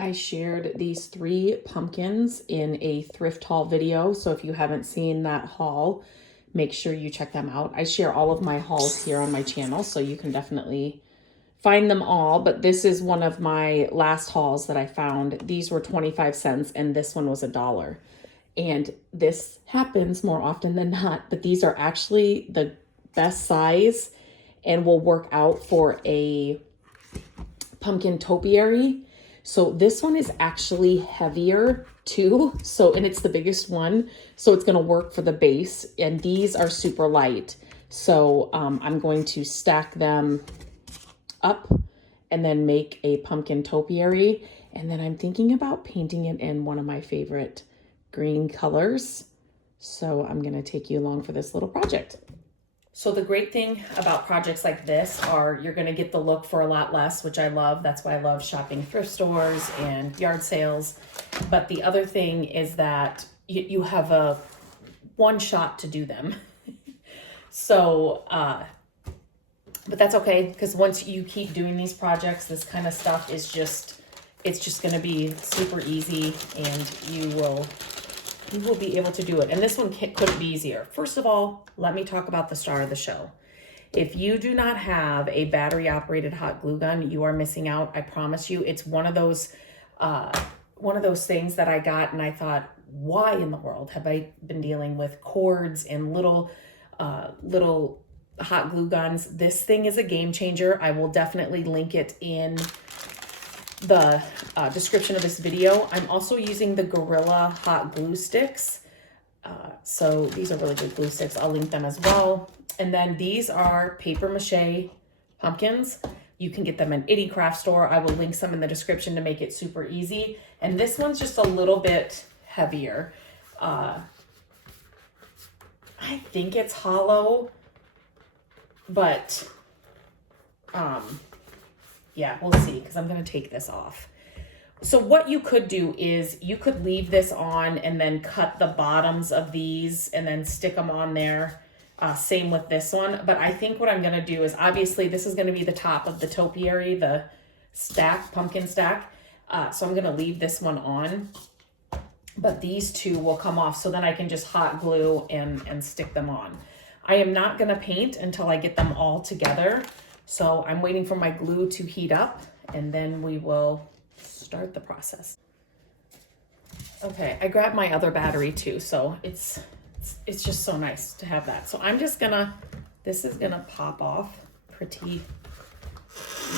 I shared these 3 pumpkins in a thrift haul video, so if you haven't seen that haul, make sure you check them out. I share all of my hauls here on my channel, so you can definitely find them all, but this is one of my last hauls that I found. These were 25 cents and this one was $1. And this happens more often than not, but these are actually the best size and will work out for a pumpkin topiary. So this one is actually heavier too. So, and it's the biggest one. So it's going to work for the base, and these are super light. So I'm going to stack them up and then make a pumpkin topiary. And then I'm thinking about painting it in one of my favorite green colors. So I'm going to take you along for this little project. So the great thing about projects like this are you're going to get the look for a lot less, which I love. That's why I love shopping thrift stores and yard sales. But the other thing is that you have a one shot to do them. So, but that's okay, because once you keep doing these projects, this kind of stuff is just, it's just going to be super easy, and you will be able to do it. And this one couldn't be easier. First of all, let me talk about the star of the show. If you do not have a battery operated hot glue gun, you are missing out. I promise you. It's one of those things that I got and I thought, why in the world have I been dealing with cords and little hot glue guns? This thing is a game changer. I will definitely link it in the description of this video. I'm also using the Gorilla hot glue sticks. So these are really good glue sticks. I'll link them as well. And then these are paper mache pumpkins. You can get them in any craft store. I will link some in the description to make it super easy. And this one's just a little bit heavier. I think it's hollow, but yeah, we'll see, because I'm going to take this off. So what you could do is you could leave this on and then cut the bottoms of these and then stick them on there. Same with this one. But I think what I'm going to do is, obviously this is going to be the top of the topiary, the stack, pumpkin stack. So I'm going to leave this one on, but these two will come off. So then I can just hot glue and stick them on. I am not going to paint until I get them all together. So I'm waiting for my glue to heat up, and then we will start the process. Okay, I grabbed my other battery too, so it's just so nice to have that. So I'm just gonna, this is gonna pop off pretty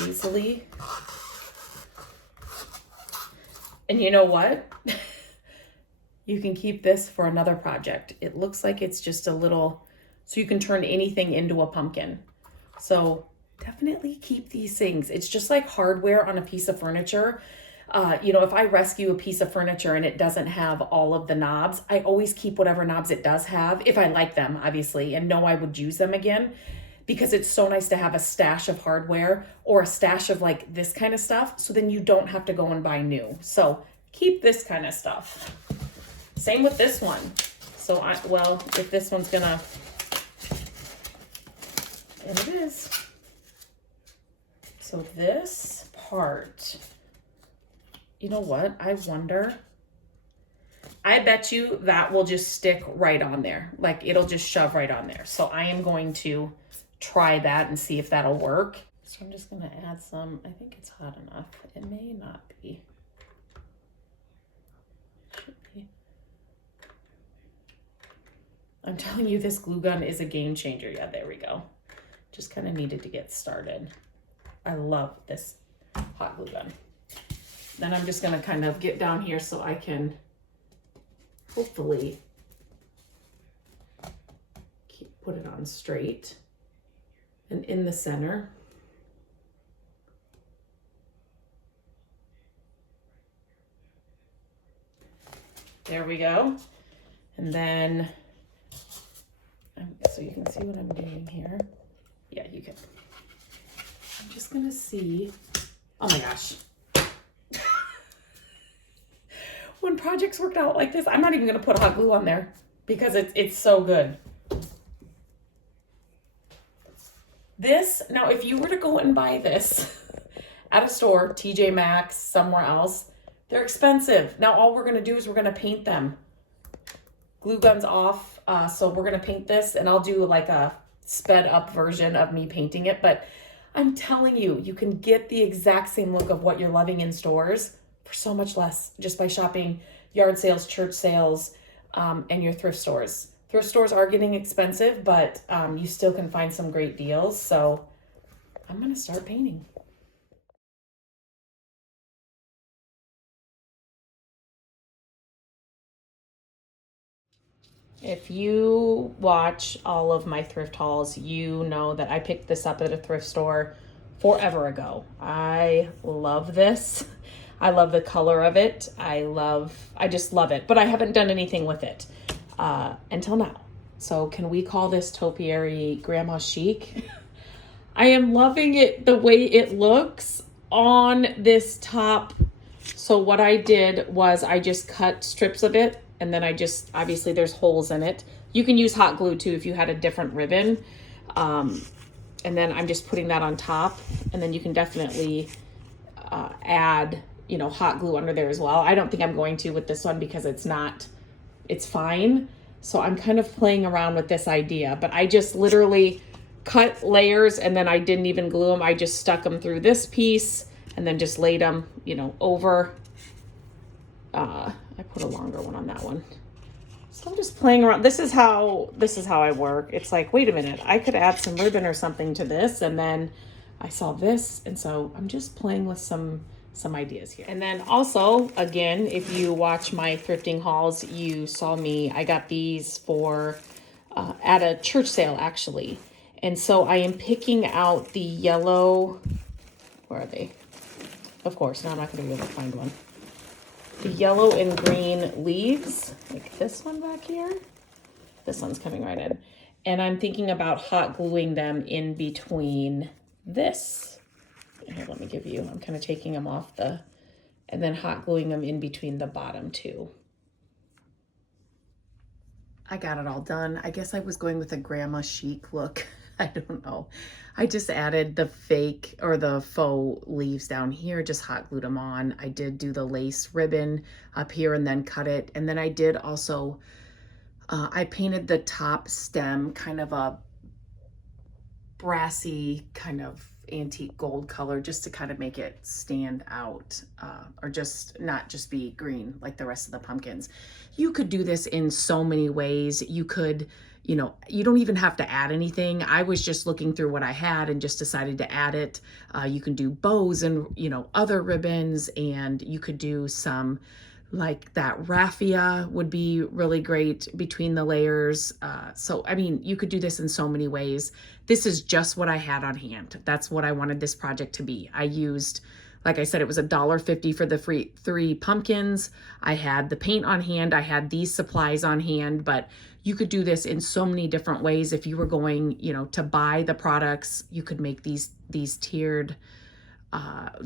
easily. And you know what? You can keep this for another project. It looks like it's just a little, so you can turn anything into a pumpkin. So definitely keep these things. It's just like hardware on a piece of furniture. You know, if I rescue a piece of furniture and it doesn't have all of the knobs, I always keep whatever knobs it does have, if I like them, obviously, and know I would use them again, because it's so nice to have a stash of hardware or a stash of like this kind of stuff. So then you don't have to go and buy new. So keep this kind of stuff. Same with this one. So well, if this one's gonna, and it is. So this part, you know what? I wonder, I bet you that will just stick right on there. Like it'll just shove right on there. So I am going to try that and see if that'll work. So I'm just going to add some, I think it's hot enough. It may not be. Should be. I'm telling you, this glue gun is a game changer. Yeah, there we go. Just kind of needed to get started. I love this hot glue gun. Then I'm just going to kind of get down here so I can hopefully put it on straight and in the center. There we go. And then, so you can see what I'm doing here. Yeah, you can. I'm just going to see, oh my gosh. When projects work out like this, I'm not even going to put hot glue on there because it's so good. This, now if you were to go and buy this at a store, TJ Maxx, somewhere else, They're expensive. Now all we're gonna do is we're gonna paint them. Glue gun's off, so we're gonna paint this, and I'll do like a sped up version of me painting it, but I'm telling you, you can get the exact same look of what you're loving in stores for so much less just by shopping yard sales, church sales, and your thrift stores. Thrift stores are getting expensive, but you still can find some great deals. So I'm gonna start painting. If you watch all of my thrift hauls, you know that I picked this up at a thrift store forever ago. I love this. I love the color of it. I just love it, but I haven't done anything with it until now. So can we call this topiary grandma chic? I am loving it, the way it looks on this top. So what I did was I just cut strips of it, and then I just, obviously there's holes in it. You can use hot glue too if you had a different ribbon. And then I'm just putting that on top, and then you can definitely add, you know, hot glue under there as well. I don't think I'm going to with this one because it's fine. So I'm kind of playing around with this idea, but I just literally cut layers, and then I didn't even glue them. I just stuck them through this piece and then just laid them, you know, over. I put a longer one on that one. So I'm just playing around. This is how I work. It's like, wait a minute, I could add some ribbon or something to this, and then I saw this, and so I'm just playing with some ideas here. And then also, again, if you watch my thrifting hauls, you saw me, I got these for at a church sale actually. And so I am picking out the yellow, where are they? Of course, now I'm not gonna be able to find one. The yellow and green leaves, like this one back here. This one's coming right in. And I'm thinking about hot gluing them in between this. Here, let me give you, I'm kind of taking them off and then hot gluing them in between the bottom two. I got it all done. I guess I was going with a grandma chic look. I don't know. I just added the fake or the faux leaves down here, just hot glued them on. I did do the lace ribbon up here and then cut it. And then I did also, I painted the top stem kind of a brassy kind of antique gold color just to kind of make it stand out, or just not just be green like the rest of the pumpkins. You could do this in so many ways. You could, you know, you don't even have to add anything. I was just looking through what I had and just decided to add it. You can do bows and, you know, other ribbons, and you could do some like that raffia would be really great between the layers. So, I mean, you could do this in so many ways. This is just what I had on hand. That's what I wanted this project to be. I used, like I said, it was $1.50 for the three pumpkins. I had the paint on hand. I had these supplies on hand, but you could do this in so many different ways. If you were going, you know, to buy the products, you could make these tiered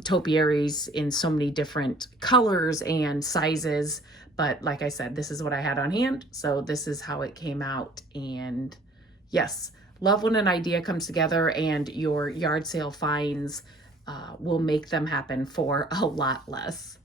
topiaries in so many different colors and sizes. But like I said, this is what I had on hand. So this is how it came out. And yes, love when an idea comes together and your yard sale finds will make them happen for a lot less.